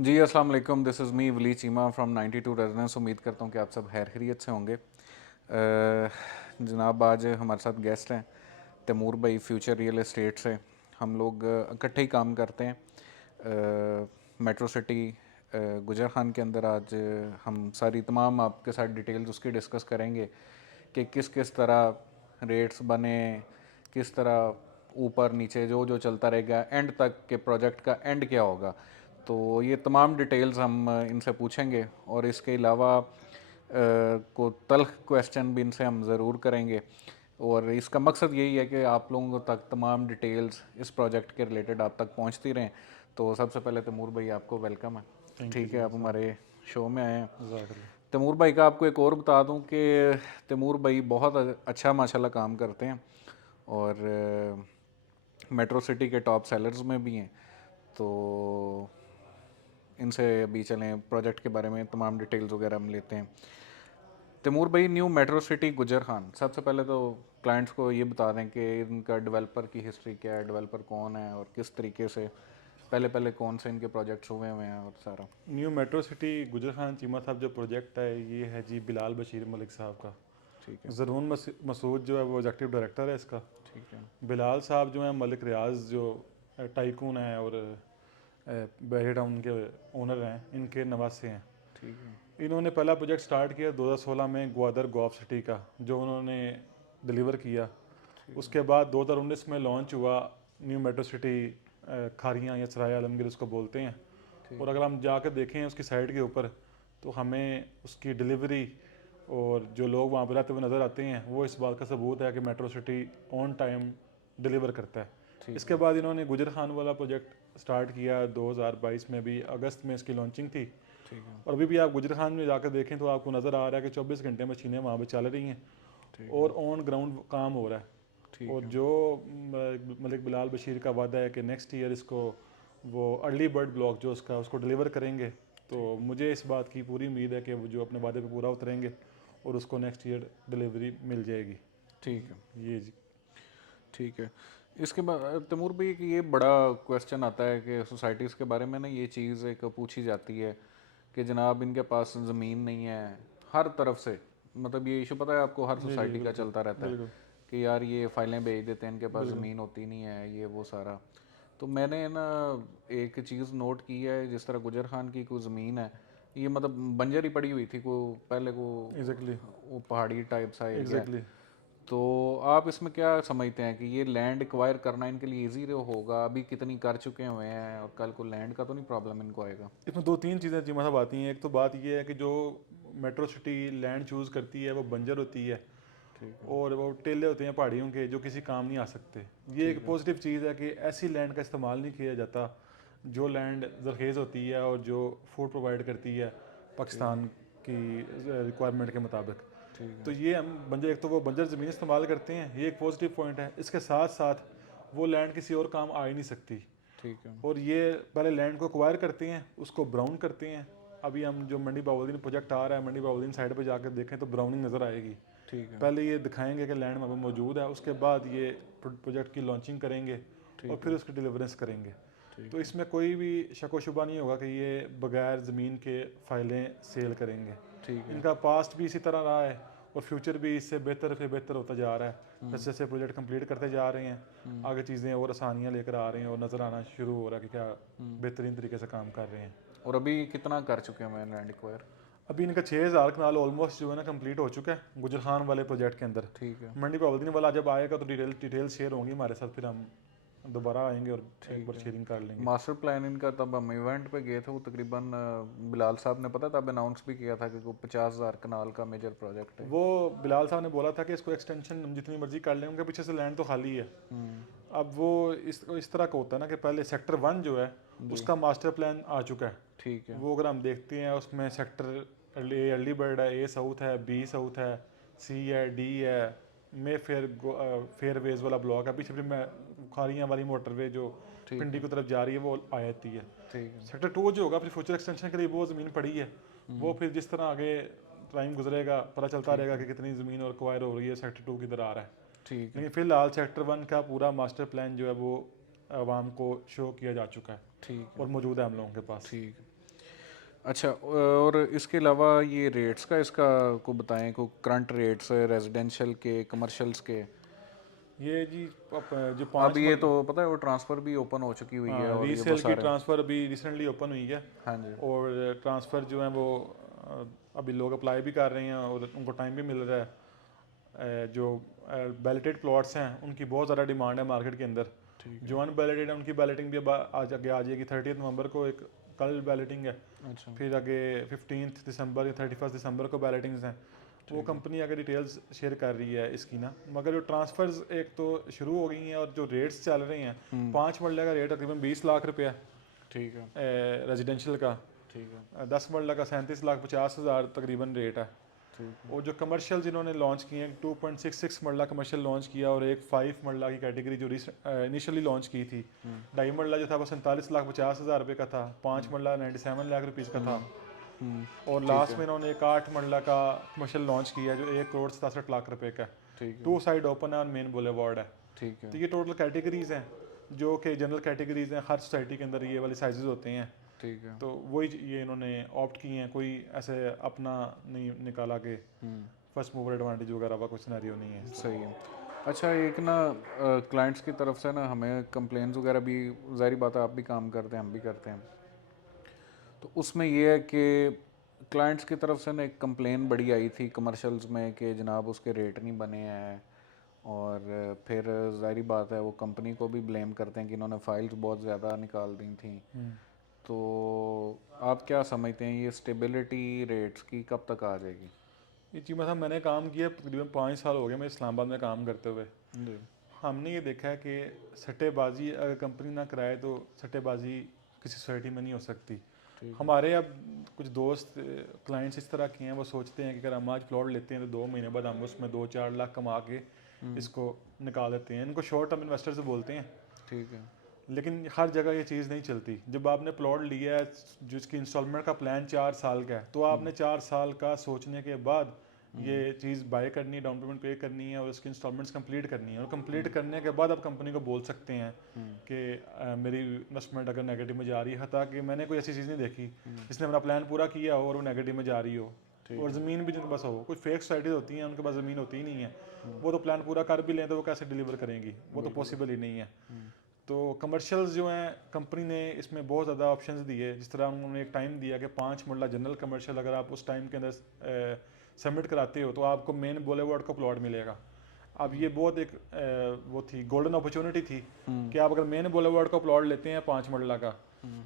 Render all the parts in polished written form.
जी अस्सलाम वालेकुम, this is me Wali Cheema from 92 residence. उम्मीद करता हूँ कि आप सब खैर खैरियत से होंगे। जनाब आज हमारे साथ गेस्ट हैं तैमूर भाई, फ्यूचर रियल एस्टेट से। हम लोग इकट्ठे ही काम करते हैं मेट्रो सिटी गुजर खान के अंदर। आज हम सारी तमाम आपके साथ डिटेल्स उसकी डिस्कस करेंगे कि किस किस तरह रेट्स बने, किस तरह ऊपर नीचे जो जो चलता रहेगा, एंड तक के प्रोजेक्ट का एंड क्या होगा। तो ये तमाम डिटेल्स हम इनसे पूछेंगे, और इसके अलावा को तल्ख क्वेश्चन भी इनसे हम ज़रूर करेंगे। और इसका मकसद यही है कि आप लोगों तक तमाम डिटेल्स इस प्रोजेक्ट के रिलेटेड आप तक पहुंचती रहें। तो सबसे पहले तैमूर भाई आपको वेलकम है। थैंक यू ठीक जी। है, आप हमारे शो में आए हैं। जज़ाकल्लाह। तैमूर भाई का आपको एक और बता दूं कि तैमूर भाई बहुत अच्छा माशाल्लाह काम करते हैं, और मेट्रो सिटी के टॉप सेलर्स में भी हैं। तो इनसे अभी चलें प्रोजेक्ट के बारे में तमाम डिटेल्स वगैरह हम लेते हैं। तैमूर भाई, न्यू मेट्रो सिटी गुजर खान, सबसे पहले तो क्लाइंट्स को ये बता दें कि इनका डेवलपर की हिस्ट्री क्या है, डेवलपर कौन है और किस तरीके से पहले पहले कौन से इनके प्रोजेक्ट्स हुए हुए हैं और सारा। न्यू मेट्रो सिटी गुजर खान चीमा साहब जो प्रोजेक्ट है ये है जी बिलाल बशीर मलिक साहब का। ठीक है। ज़रून मसूद जो है वो एग्जेक्टिव डायरेक्टर है इसका। ठीक है। बिलाल साहब जो है मलिक रियाज जो टाइकून है और बैरी टाउन के ओनर हैं, इनके नवासे हैं। ठीक है। इन्होंने पहला प्रोजेक्ट स्टार्ट किया 2016 में ग्वादर गोफ सिटी का, जो उन्होंने डिलीवर किया। ठीक है। उसके बाद 2019 में लॉन्च हुआ न्यू मेट्रो सिटी खारियाँ या सराय आलमगीर उसको बोलते हैं। और ठीक है। अगर हम जाकर देखें उसकी साइड के ऊपर, तो हमें उसकी डिलीवरी और जो लोग वहाँ पर रहते हुए नज़र आते हैं वो इस बात का सबूत है कि metro city on time deliver करता है। ठीक इसके है। बाद इन्होंने गुजर खान वाला प्रोजेक्ट स्टार्ट किया 2022 में, भी अगस्त में इसकी लॉन्चिंग थी। ठीक है। और अभी भी आप गुजर खान में जाकर देखें तो आपको नज़र आ रहा है कि 24 घंटे मशीनें वहाँ पर चल रही हैं ठीक है। और ऑन ग्राउंड काम हो रहा है। ठीक और है। जो मलिक बिलाल बशीर का वादा है कि नेक्स्ट ईयर इसको वो अर्ली बर्ड ब्लॉक जो उसका उसको डिलीवर करेंगे, ठीक तो है। मुझे इस बात की पूरी उम्मीद है कि वो जो अपने वादे पे पूरा उतरेंगे और उसको नेक्स्ट ईयर डिलीवरी मिल जाएगी। ठीक है। ये जी। ठीक है। इसके बाद तैमूर भाई, कि ये बड़ा क्वेश्चन आता है कि सोसाइटीज़ के बारे में ना ये चीज़ एक पूछी जाती है कि जनाब इनके पास ज़मीन नहीं है हर तरफ से। मतलब ये इशू पता है आपको, हर जी जी सोसाइटी का बिल्कुल। चलता रहता है बिल्कुल। कि यार ये फाइलें भेज देते हैं, इनके पास बिल्कुल। ज़मीन होती नहीं है, ये वो सारा। तो मैंने ना एक चीज़ नोट की है, जिस तरह गुजर खान की कोई ज़मीन है, ये मतलब बंजर ही पड़ी हुई थी को पहले को, एग्जैक्टली। वो पहाड़ी टाइप सा एरिया है। एग्जैक्टली। तो आप इसमें क्या समझते हैं कि ये लैंड एक्वायर करना इनके लिए इजी होगा? अभी कितनी कर चुके हुए हैं, और कल को लैंड का तो नहीं प्रॉब्लम इनको आएगा? इसमें दो तीन चीज़ें जी मतलब आती हैं। एक तो बात ये है कि जो मेट्रो सिटी लैंड चूज़ करती है वो बंजर होती है ठीक है। और वो टेले होते हैं पहाड़ियों के जो किसी काम नहीं आ सकते। ये ठीक एक है। पॉजिटिव चीज़ है कि ऐसी लैंड का इस्तेमाल नहीं किया जाता जो लैंड जरखेज़ होती है और जो फूड प्रोवाइड करती है ठीक है। पाकिस्तान की रिक्वायरमेंट के मुताबिक। ठीक तो है। ये हम बंजर, एक तो वो बंजर ज़मीन इस्तेमाल करते हैं, ये एक पॉजिटिव पॉइंट है। इसके साथ साथ वो लैंड किसी और काम आ ही नहीं सकती। ठीक है। और ये पहले लैंड को एक्वायर करते हैं, उसको ब्राउन करते हैं। अभी हम जो मंडी बाउद्दीन प्रोजेक्ट आ रहा है, मंडी बाउद्दीन साइड पर जाकर देखें तो ब्राउनिंग नज़र आएगी। ठीक है। पहले ये दिखाएंगे कि लैंड वहाँ पर मौजूद है, उसके बाद ये प्रोजेक्ट की लॉन्चिंग करेंगे और ठीक फिर है। उसकी डिलीवरेंस करेंगे। ठीक तो है। इसमें कोई भी शक व शुबा नहीं होगा कि ये बगैर ज़मीन के फ़ाइलें सेल करेंगे। ठीक है। इनका पास्ट भी इसी तरह रहा है और फ्यूचर भी इससे बेहतर से बेहतर होता जा रहा है। हम्म। जैसे जैसे प्रोजेक्ट कंप्लीट करते जा रहे हैं, हम्म। आगे चीज़ें और आसानियाँ लेकर आ रही हैं और नज़र आना शुरू हो रहा है कि क्या हम्म। बेहतरीन तरीके से काम कर रहे हैं। और अभी कितना कर चुके हैं मैं लैंड एक्वायर? अभी इनका 6000 कनाल ऑलमोस्ट जो है ना कंप्लीट हो चुका है गुजर खान वाले प्रोजेक्ट के अंदर। ठीक है। मंडी पावलदीन वाला जब आएगा तो डिटेल शेयर होंगी हमारे साथ, फिर हम दोबारा आएंगे और एक ठीक बार है। शेयरिंग कर लेंगे। मास्टर प्लान इनका, तब हम इवेंट पे गए थे, वो तकरीबन बिलाल साहब ने पता तब अनाउंस भी किया था कि वो 50,000 कनाल का मेजर प्रोजेक्ट है। वो बिलाल साहब ने बोला था कि इसको एक्सटेंशन हम जितनी मर्जी कर लें, उनके पीछे से लैंड तो खाली है। हम्म। अब वो इस तरह का होता है ना कि पहले सेक्टर 1 जो है जी। उसका मास्टर प्लान आ चुका है। ठीक है। वो अगर हम देखते हैं उसमें सेक्टर ए अर्ली बर्ड है, ए साउथ है, बी साउथ है, सी है, डी है, मे फेयरवेज वाला ब्लॉक है, पीछे फिर खारियाँ वाली मोटरवे जो ठीक पिंडी है। की तरफ जा रही है वो आ जाती है। ठीक है। सेक्टर 2 जो होगा फिर फ्यूचर एक्सटेंशन के लिए वो ज़मीन पड़ी है। वो हम्म। फिर जिस तरह आगे टाइम गुजरेगा पता चलता ठीक रहेगा है। कि कितनी ज़मीन और एक्वायर हो रही है सेक्टर 2 किधर आ रहा है। ठीक है। लेकिन फिलहाल सेक्टर 1 का पूरा मास्टर प्लान जो है वो आवाम को शो किया जा चुका है ठीक है। और मौजूद है हम लोगों के पास। ठीक है। अच्छा, और इसके अलावा ये रेट्स का इसका को बताएं, को करंट रेट्स रेजिडेंशियल के, कमर्शियल्स के। ये जी जो अब 5 ये तो पता है वो ट्रांसफ़र भी ओपन हो चुकी हुई है हाँ, और ये वो रीसेल की सारे। ट्रांसफ़र अभी रिसेंटली ओपन हुई है। हाँ जी। और ट्रांसफ़र जो है वो अभी लोग अप्लाई भी कर रहे हैं और उनको टाइम भी मिल रहा है। जो बैलेटेड प्लॉट्स हैं उनकी बहुत ज़्यादा डिमांड है मार्केट के अंदर। ठीक जो है। अनबैलेटेड है उनकी बैलेटिंग भी अब आज आगे आ जाएगी। 30 नवंबर को एक कल बैलेटिंग है, अच्छा। फिर आगे 15 दिसंबर या 31 दिसंबर को बैलेटिंग्स हैं। वो ठीक है। कंपनी आगे डिटेल्स शेयर कर रही है इसकी ना, मगर जो ट्रांसफ़र्स एक तो शुरू हो गई हैं और जो रेट्स चल रहे हैं, 5 मरले का रेट तकरीबन 20 लाख रुपया ठीक है। रेजिडेंशियल का, ठीक है। 10 मरला का 37,50,000 तकरीबन रेट है। ठीक है। और जो कमर्शियल जिन्होंने लॉन्च किए हैं, 2.66 मरला कमर्शियल लॉन्च किया और एक 5 मरला की कैटेगरी जो इनिशियली लॉन्च की थी। 2.5 मरला जो था वो 47,50,000 रुपये का था, 5 मरला 97 लाख रुपीज़ का था। और ठीक लास्ट है। में इन्होंने एक 8 मरला का कमर्शियल लॉन्च किया जो 1,67,00,000 रुपये का है। ठीक है। 2 साइड ओपन है और मेन बुलेवार्ड है। ठीक है। तो ये टोटल कैटेगरीज हैं जो कि जनरल कैटेगरीज हैं, हर सोसाइटी के अंदर ये वाले साइजेस होते हैं। ठीक है। तो वही ये इन्होंने ऑप्ट किए हैं, कोई ऐसे अपना नहीं निकाला कि फर्स्ट मूवर एडवांटेज वगैरह का कोई सिनेरियो नहीं है। सही है। अच्छा, एक ना क्लाइंट्स की तरफ से ना हमें कंप्लेंट्स वगैरह भी, ज़ाहिर बात है आप भी काम करते हैं, हम भी करते हैं, तो उसमें ये है कि क्लाइंट्स की तरफ से ना एक कंप्लेन बड़ी आई थी कमर्शियल्स में कि जनाब उसके रेट नहीं बने हैं, और फिर ज़ाहिर बात है वो कंपनी को भी ब्लेम करते हैं कि इन्होंने फाइल्स बहुत ज़्यादा निकाल दी थी। तो आप क्या समझते हैं ये स्टेबिलिटी रेट्स की कब तक आ जाएगी? ये चीज़ मतलब मैंने काम किया तकरीबन 5 साल हो गए मैं इस्लामाबाद में काम करते हुए। जी। हमने ये देखा है कि सट्टेबाजी अगर कंपनी ना कराए तो सट्टेबाजी किसी सोसाइटी में नहीं हो सकती। ठीक है। हमारे अब कुछ दोस्त क्लाइंट्स इस तरह के हैं, वो सोचते हैं कि अगर हम आज प्लॉट लेते हैं तो 2 महीने बाद हम उसमें 2-4 लाख कमा के इसको निकाल देते हैं। इनको शॉर्ट टर्म इन्वेस्टर्स बोलते हैं। ठीक है। लेकिन हर जगह ये चीज़ नहीं चलती। जब आपने प्लॉट लिया है जिसकी इंस्टॉलमेंट का प्लान 4 साल का है, तो आपने 4 साल का सोचने के बाद ये चीज़ बाय करनी है, डाउन पेमेंट पे करनी है और उसकी इंस्टॉलमेंट्स कंप्लीट करनी है। और कंप्लीट करने के बाद आप कंपनी को बोल सकते हैं कि मेरी इन्वेस्टमेंट अगर नेगेटिव में जा रही है, ताकि मैंने कोई ऐसी चीज़ नहीं देखी जिसने मेरा प्लान पूरा किया हो और वो नेगेटिव में जा रही हो। और ज़मीन भी जिनके पास हो, कुछ फेक सोसाइटीज होती हैं उनके पास ज़मीन होती ही नहीं है, वो तो प्लान पूरा कर भी लें तो वो कैसे डिलीवर करेंगी, वो तो पॉसिबल ही नहीं है। तो कमर्शियल्स जो हैं कंपनी ने इसमें बहुत ज़्यादा ऑप्शंस दिए। जिस तरह उन्होंने एक टाइम दिया कि 5 मरला जनरल कमर्शियल अगर आप उस टाइम के अंदर सबमिट कराते हो तो आपको मेन बुलेवार्ड को प्लॉट मिलेगा। अब ये बहुत एक वो थी गोल्डन अपॉर्चुनिटी थी कि आप अगर मेन बुलेवार्ड को प्लॉट लेते हैं 5 मरला का,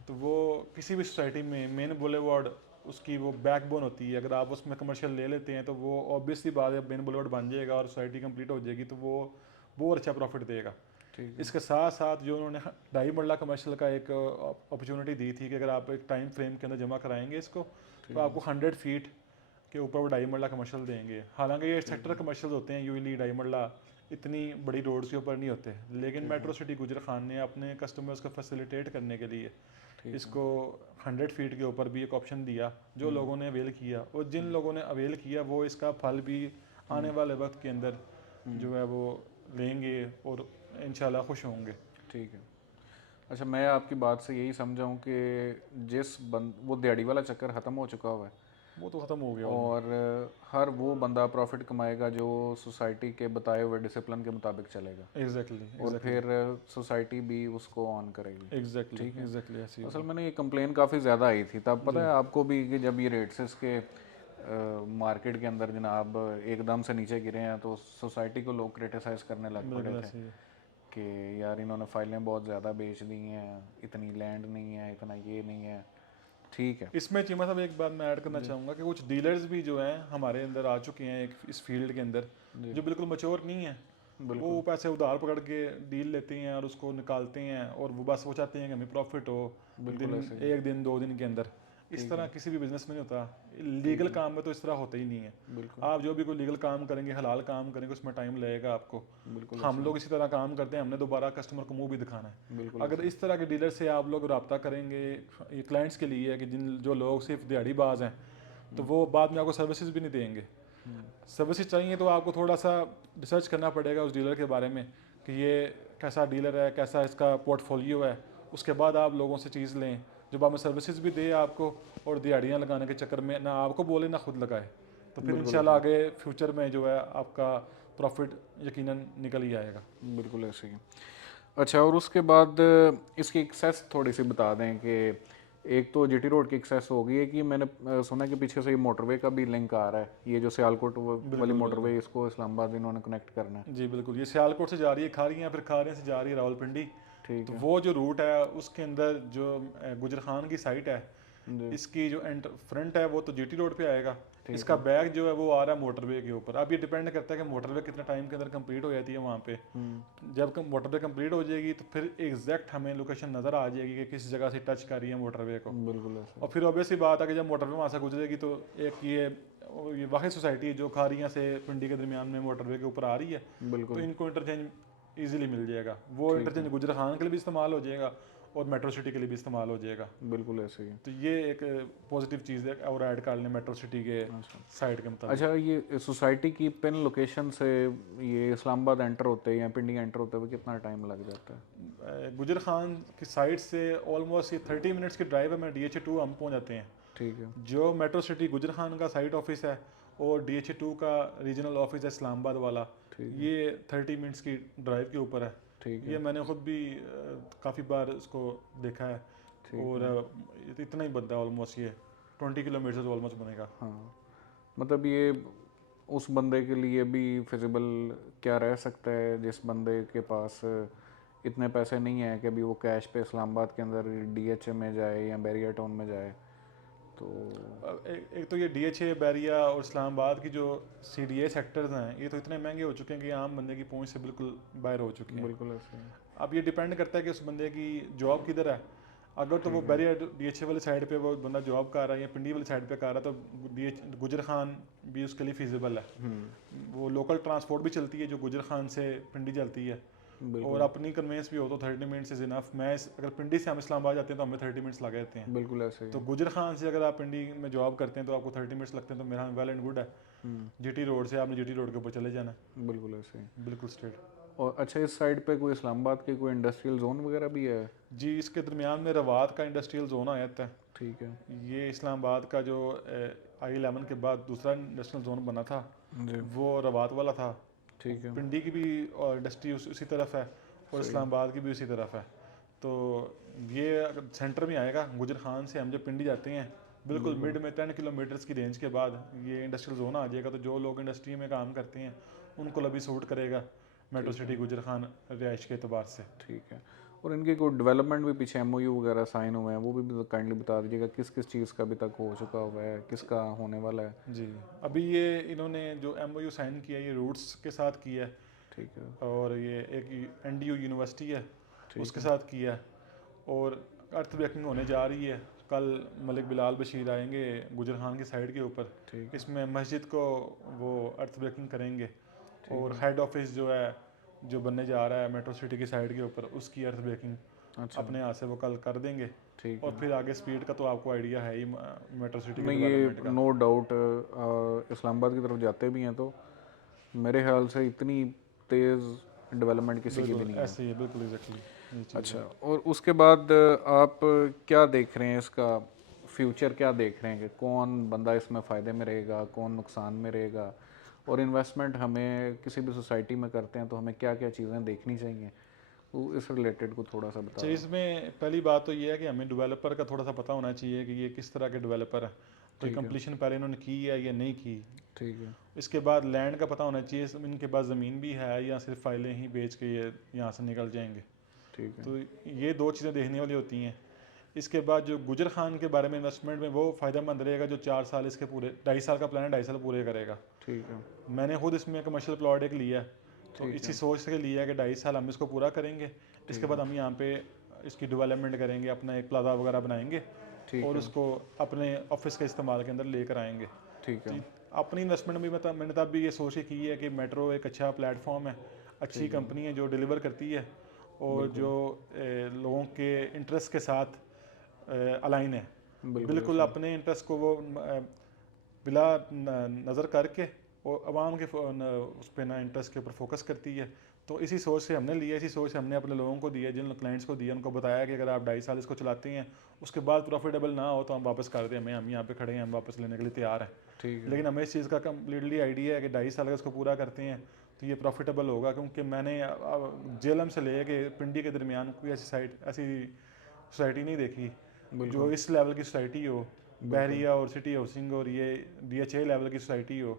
तो वो किसी भी सोसाइटी में मेन बुलेवार्ड उसकी वो बैकबोन होती है। अगर आप उसमें कमर्शियल ले लेते हैं तो वो ऑब्वियसली बात है मेन बुलेवार्ड बन जाएगा और सोसाइटी कंप्लीट हो जाएगी, तो वो बहुत अच्छा प्रॉफिट देगा। ठीक है। इसके साथ साथ जो उन्होंने 2.5 मरला कमर्शियल का एक अपॉर्चुनिटी दी थी कि अगर आप एक टाइम फ्रेम के अंदर जमा कराएंगे इसको तो आपको 100 फीट के ऊपर वो 2.5 मरला कमर्शियल देंगे। हालांकि ये सेक्टर कमर्शियल होते हैं, यूजली 2.5 मरला इतनी बड़ी रोड्स के ऊपर नहीं होते, लेकिन मेट्रो सिटी गुजर खान ने अपने कस्टमर्स को फैसिलिटेट करने के लिए इसको 100 फीट के ऊपर भी एक ऑप्शन दिया जो लोगों ने अवेल किया। और जिन लोगों ने अवेल किया वो इसका फल भी आने वाले वक्त के अंदर जो है वो लेंगे और इंशाल्लाह खुश होंगे। ठीक है। अच्छा, मैं आपकी बात से यही समझा हूँ कि वो दिहाड़ी वाला चक्कर ख़त्म हो चुका हुआ है वो तो ख़त्म हो गया और हर वो बंदा प्रॉफिट कमाएगा जो सोसाइटी के बताए हुए डिसिप्लिन के मुताबिक चलेगा। एग्जैक्टली और फिर सोसाइटी भी उसको ऑन करेगी। एग्जैक्टली ठीक है। एग्जैक्टली ऐसी असल में ना ये कंप्लेन काफ़ी ज़्यादा आई थी, तब पता है आपको भी कि जब ये रेट्स इसके मार्केट के अंदर जनाब एकदम से नीचे गिरे हैं तो सोसाइटी को लोग क्रिटिसाइज़ करने लग पड़े बिल्कुल थे ऐसी है। कि यार इन्होंने फाइलें बहुत ज़्यादा बेच दी हैं, इतनी लैंड नहीं है, इतना ये नहीं है। ठीक है। इसमें चीमा साहब एक बात मैं ऐड करना चाहूँगा कि कुछ डीलर्स भी जो हैं हमारे अंदर आ चुके हैं एक इस फील्ड के अंदर, जो बिल्कुल मैच्योर नहीं है। वो पैसे उधार पकड़ के डील लेते हैं और उसको निकालते हैं और वो बस वो चाहते हैं कि हमें प्रॉफिट हो एक दिन 2 दिन के अंदर। इस तरह किसी भी बिजनेस में नहीं होता। लीगल काम में तो इस तरह होता ही नहीं है। आप जो भी कोई लीगल काम करेंगे, हलाल काम करेंगे, उसमें टाइम लगेगा आपको। हम लोग इसी तरह काम करते हैं, हमने दोबारा कस्टमर को मुंह भी दिखाना है। अगर इस तरह के डीलर से आप लोग रब्ता करेंगे, ये क्लाइंट्स के लिए है कि जो लोग सिर्फ दिहाड़ीबाज हैं तो वो बाद में आपको सर्विसेज भी नहीं देंगे। सर्विसेज चाहिए तो आपको थोड़ा सा रिसर्च करना पड़ेगा उस डीलर के बारे में कि ये कैसा डीलर है, कैसा इसका पोर्टफोलियो है, उसके बाद आप लोगों से चीज़ लें। जब आपने सर्विसेज भी दे आपको और दिहाड़ियाँ लगाने के चक्कर में ना आपको बोले ना खुद लगाए, तो फिर इंशाल्लाह आगे फ्यूचर में जो है आपका प्रॉफिट यकीनन निकल ही आएगा। बिल्कुल ऐसे ही। अच्छा, और उसके बाद इसकी एक्सेस थोड़ी सी बता दें कि एक तो जीटी रोड की एक्सेस हो गई है कि मैंने सुना कि पीछे से ये मोटरवे का भी लिंक आ रहा है, ये जो सियालकोट वाली मोटरवे, इसको इस्लामाबाद इन्होंने कनेक्ट करना है। जी बिल्कुल, ये सियालकोट से जा रही है खारियाँ, फिर खारियाँ से जा रही है रावलपिंडी। ठीक तो है वो जो रूट है उसके अंदर जो गुजर खान की साइट है, जी, इसकी जो फ्रंट है वो तो जीटी रोड पे आएगा, ठीक इसका बैक जो है वो आ रहा है मोटरवे के ऊपर। अब ये डिपेंड करता है कि मोटरवे कितने टाइम के अंदर कंप्लीट हो जाती है वहाँ पे। जब मोटरवे कंप्लीट हो जाएगी तो फिर एग्जैक्ट हमें लोकेशन नज़र आ जाएगी कि किस जगह से टच कर रही है मोटरवे को। बिल्कुल ऐसे। और फिर ऑब्वियसली बात है कि जब मोटरवे वहाँ से गुजरेगी तो एक ये वाहिद सोसाइटी जो खारियाँ से पिंडी के दरमियान में मोटरवे के ऊपर आ रही है, तो बिल्कुल इनको इंटरचेंज इजीली मिल जाएगा। वो इंटरचेंज गुजर खान के लिए भी इस्तेमाल हो जाएगा और मेट्रो सिटी के लिए भी इस्तेमाल हो जाएगा। बिल्कुल ऐसे ही। तो ये एक पॉजिटिव चीज़ है और ऐड कर लें मेट्रो सिटी के साइड के मुताबिक। अच्छा, ये सोसाइटी की पिन लोकेशन से ये इस्लामाबाद एंटर होते हैं या पिंडी एंटर होते हुए कितना टाइम लग जाता है? गुजर खान की साइड से ऑलमोस्ट ये 30 मिनट्स की ड्राइव है, मैं DH2 हम पहुंच जाते हैं। ठीक है जो मेट्रो सिटी गुजर खान का साइट ऑफिस है और DH2 का रीजनल ऑफिस है इस्लामाबाद वाला, ये 30 मिनट्स की ड्राइव के ऊपर है। ठीक ये मैंने खुद भी काफ़ी बार इसको देखा है और इतना ही बनता है ऑलमोस्ट, ये 20 किलोमीटर ऑलमोस्ट बनेगा। हाँ, मतलब ये उस बंदे के लिए भी फिजिबल क्या रह सकता है जिस बंदे के पास इतने पैसे नहीं है कि अभी वो कैश पे इस्लामाबाद के अंदर DHA में जाए या बैरिया टाउन में जाए? तो एक तो ये DHA बैरिया और इस्लामाबाद की जो CDA सेक्टर्स हैं ये तो इतने महंगे हो चुके हैं कि आम बंदे की पहुंच से बिल्कुल बाहर हो चुके हैं। बिल्कुल ऐसे ही। अब ये डिपेंड करता है कि उस बंदे की जॉब किधर है। अगर तो वो बैरिया DHA वाली साइड पे वो बंदा जॉब कर रहा है या पिंडी वाली साइड पे कर रहा है तो गुजर खान भी उसके लिए फिजिबल है। वो लोकल ट्रांसपोर्ट भी चलती है जो गुजर खान से पिंडी चलती है और अपनी कन्वेंस भी हो तो 30 मिनट्स इज इनफ। अगर पिंडी से हम इस्लामाबाद जाते हैं तो हमें 30 मिनट्स लगे जाते हैं। बिल्कुल ऐसे ही। तो गुजर खान से अगर आप पिंडी में जॉब करते हैं तो आपको 30 मिनट्स लगते हैं, तो मेरा वेल एंड गुड है। GT रोड से आपने GT रोड के ऊपर चले जाना, बिल्कुल ऐसे ही। बिल्कुल स्ट्रेट। और अच्छा, इस साइड पे कोई इस्लामाबाद के कोई इंडस्ट्रियल जोन वगैरह भी है? जी, इसके दरमियान में रवात का इंडस्ट्रियल जोन आ जाता है। ठीक है ये इस्लामाबाद का जो I11 के बाद दूसरा इंडस्ट्रियल जोन बना था जी, वो रवात वाला था। ठीक है पिंडी की भी इंडस्ट्री उसी तरफ है और इस्लामाबाद की भी उसी तरफ है। तो ये सेंटर में आएगा गुजर खान से। हम जब पिंडी जाते हैं बिल्कुल मिड में 10 किलोमीटर्स की रेंज के बाद ये इंडस्ट्रियल जोन आ जाएगा। तो जो लोग इंडस्ट्री में काम करते हैं उनको भी सूट करेगा मेट्रो सिटी गुजर खान रिहाइश के अतबार से। ठीक है। और इनके कोई डेवलपमेंट भी पीछे MOU वगैरह साइन हुए हैं, वो भी काइंडली बता दीजिएगा किस किस चीज़ का अभी तक हो चुका हुआ है, किसका होने वाला है? जी, अभी ये इन्होंने जो MOU साइन किया है ये रूट्स के साथ किया है ठीक है और ये एक NDU यूनिवर्सिटी है उसके साथ किया है और अर्थ ब्रेकिंग होने जा रही है। कल मलिक बिलाल बशीर आएंगे गुजर खान की साइड के ऊपर, इसमें मस्जिद को वो अर्थ ब्रेकिंग करेंगे और हेड ऑफिस जो है जो बनने जा रहा है मेट्रो सिटी की साइड के ऊपर उसकी अर्थ ब्रेकिंग अपने यहाँ से वो कल कर देंगे। ठीक और फिर आगे स्पीड का तो आपको आइडिया है ही मेट्रो सिटी के नहीं, ये डेवलपमेंट का। नो डाउट इस्लामाबाद की तरफ जाते भी हैं तो मेरे ख्याल से इतनी तेज़ डेवलपमेंट किसी की भी नहीं है। ऐसे ही है, बिल्कुल एग्जैक्टली। अच्छा, और उसके बाद आप क्या देख रहे हैं, इसका फ्यूचर क्या देख रहे हैं कि कौन बंदा इसमें फ़ायदे में रहेगा, कौन नुकसान में रहेगा, और इन्वेस्टमेंट हमें किसी भी सोसाइटी में करते हैं तो हमें क्या क्या चीज़ें देखनी चाहिए, तो इस रिलेटेड को थोड़ा सा अच्छा, बताओ। इसमें पहली बात तो ये है कि हमें डेवलपर का थोड़ा सा पता होना चाहिए कि ये किस तरह के डेवलपर है, कोई कंप्लीशन पहले इन्होंने की है या नहीं की। ठीक है इसके बाद लैंड का पता होना चाहिए, इनके पास ज़मीन भी है या सिर्फ फाइलें ही बेच के ये यहाँ से निकल जाएंगे। ठीक है तो ये दो चीज़ें देखने वाली होती हैं। इसके बाद जो गुजर खान के बारे में इन्वेस्टमेंट में वो फ़ायदेमंद रहेगा जो 4 साल इसके पूरे 2.5 साल का प्लान है, 2.5 साल पूरे करेगा। ठीक है मैंने खुद इसमें कमर्शियल प्लॉट एक लिया है तो इसी सोच से लिया है कि 2.5 साल हम इसको पूरा करेंगे, इसके बाद हम यहाँ पे इसकी डेवलपमेंट करेंगे, अपना एक प्लाजा वगैरह बनाएंगे और उसको अपने ऑफिस के इस्तेमाल के अंदर लेकर आएंगे। ठीक है अपनी इन्वेस्टमेंट भी मैंने तब भी ये सोच के की है कि मेट्रो एक अच्छा प्लेटफॉर्म है, अच्छी कंपनी है जो डिलीवर करती है और जो लोगों के इंटरेस्ट के साथ अलाइन है। बिल्कुल अपने इंटरेस्ट को वो बिला नज़र करके और आवाम के उस पर ना इंटरेस्ट के ऊपर फोकस करती है। तो इसी सोच से हमने लिया, इसी सोच से हमने अपने लोगों को दिया, जिन क्लाइंट्स को दिया, उनको बताया कि अगर आप 2.5 साल इसको चलाते हैं, उसके बाद प्रॉफिटेबल ना हो तो हम वापस कर दें, हम यहाँ पे खड़े हैं, हम वापस लेने के लिए तैयार हैं। ठीक है। लेकिन हमें इस चीज़ का कम्प्लीटली आइडिया है कि 2.5 साल अगर इसको पूरा करते हैं तो ये प्रॉफिटेबल होगा, क्योंकि मैंने जेलम से ले के पिंडी के दरमियान कोई ऐसी सोसाइटी नहीं देखी जो बिल्कुल इस लेवल की सोसाइटी हो, बिल्कुल। बहरिया और सिटी हाउसिंग और ये DHA लेवल की सोसाइटी हो,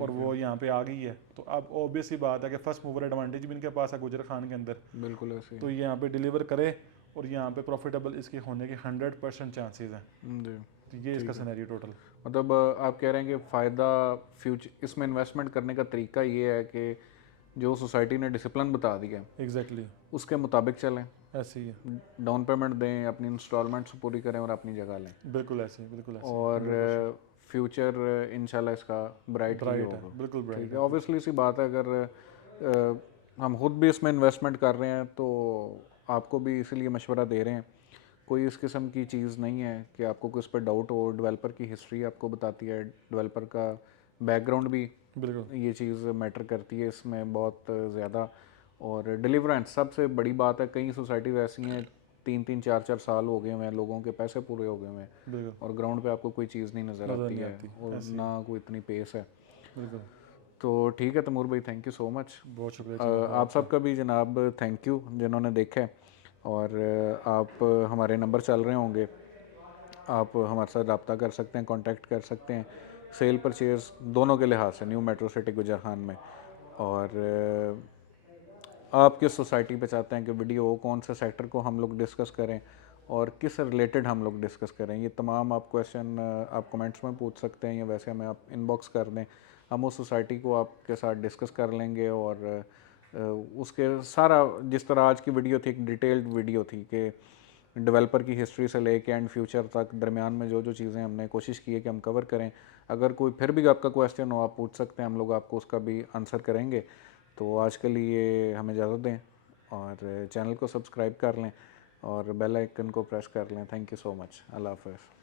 और ठीक वो है। यहाँ पे आ गई है। तो अब ऑब्वियस ही बात है कि फर्स्ट मूवर एडवांटेज भी इनके पास है गुजर खान के अंदर, बिल्कुल ऐसे ही तो है। ये यहाँ पे डिलीवर करे और यहाँ पे प्रॉफिटेबल इसके होने के 100% चांसेस हैं। जी। तो ये इसका ठीक है। Scenario total. मतलब आप कह रहे हैं कि फ़ायदा फ्यूचर इसमें इन्वेस्टमेंट करने का तरीका ये है कि जो सोसाइटी ने डिसिप्लिन बता दिया एग्जैक्टली उसके मुताबिक चलें, ऐसे ही है, डाउन पेमेंट दें, अपनी इंस्टॉलमेंट्स पूरी करें और अपनी जगह लें, बिल्कुल ऐसे ही, बिल्कुल ऐसे ही, और 100% फ्यूचर इंशाल्लाह इसका ब्राइट ही ब्राइट है, होगा। बिल्कुल ठीक ब्राइट है। है। ऑब्वियसली सी बात है, अगर हम खुद भी इसमें इन्वेस्टमेंट कर रहे हैं तो आपको भी इसीलिए मशवरा दे रहे हैं। कोई इस किस्म की चीज़ नहीं है कि आपको कुछ पर डाउट हो, डेवलपर की हिस्ट्री आपको बताती है, डेवलपर का बैकग्राउंड भी बिल्कुल ये चीज़ मैटर करती है इसमें बहुत ज़्यादा। और डिलीवरेंस सबसे बड़ी बात है। कई सोसाइटीज़ ऐसी हैं 3-3 4-4 साल हो गए हुए हैं, लोगों के पैसे पूरे हो गए हुए हैं बिल्कुल, और ग्राउंड पे आपको कोई चीज़ नहीं नज़र नज़र आती नहीं है आती, और ऐसे ही ना है, कोई इतनी पेस है। बिल्कुल। तो ठीक है तैमूर भाई, थैंक यू सो मच। बहुत शुक्रिया जनाब भाई आप आपका। सबका भी जनाब थैंक यू जिन्होंने देखा है। और आप हमारे नंबर चल रहे होंगे, आप हमारे साथ रब्ता कर सकते हैं, कांटेक्ट कर सकते हैं सेल परचेज़ दोनों के लिहाज से न्यू मेट्रो सिटी गुजर खान में। और आप किस सोसाइटी पे चाहते हैं कि वीडियो हो, कौन से सेक्टर को हम लोग डिस्कस करें और किस रिलेटेड हम लोग डिस्कस करें, ये तमाम आप क्वेश्चन आप कमेंट्स में पूछ सकते हैं या वैसे हमें आप इनबॉक्स कर दें। हम उस सोसाइटी को आपके साथ डिस्कस कर लेंगे और उसके सारा जिस तरह आज की वीडियो थी एक डिटेल्ड वीडियो थी कि डेवलपर की हिस्ट्री से लेके एंड फ्यूचर तक दरमियान में जो जो चीज़ें हमने कोशिश की है कि हम कवर करें। अगर कोई फिर भी आपका क्वेश्चन हो आप पूछ सकते हैं, हम लोग आपको उसका भी आंसर करेंगे। तो आज के लिए हमें इजाज़त दें और चैनल को सब्सक्राइब कर लें और बेल आइकन को प्रेस कर लें। Thank you so much. अल्लाह हाफ़िज़।